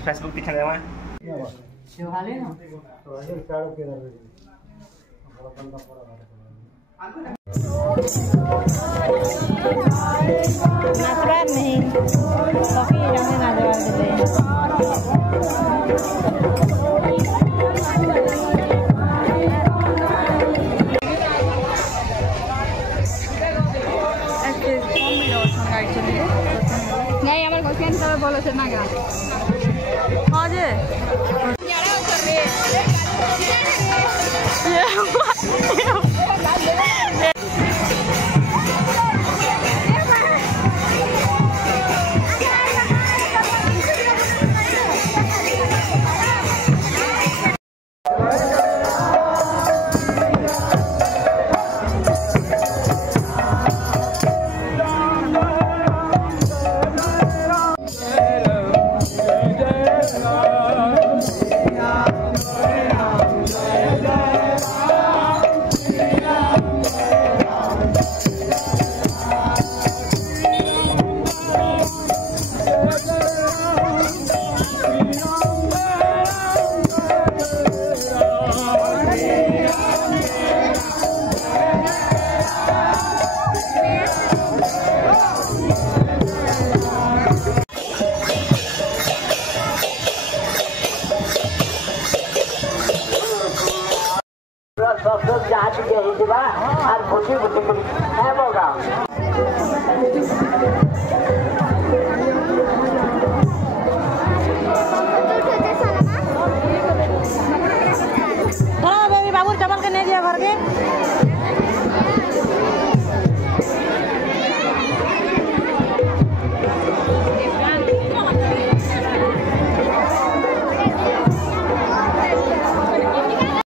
Facebook दिखाने जामा शिवाले ना तो अजय चारों के रहे natural नहीं tapi jangan natural नहीं हमारे गोसियन सब बोलो से ना गा हाँ जे यारा कर रे सब जा चुके हैं दिवा और भूखी भूखी है बोगा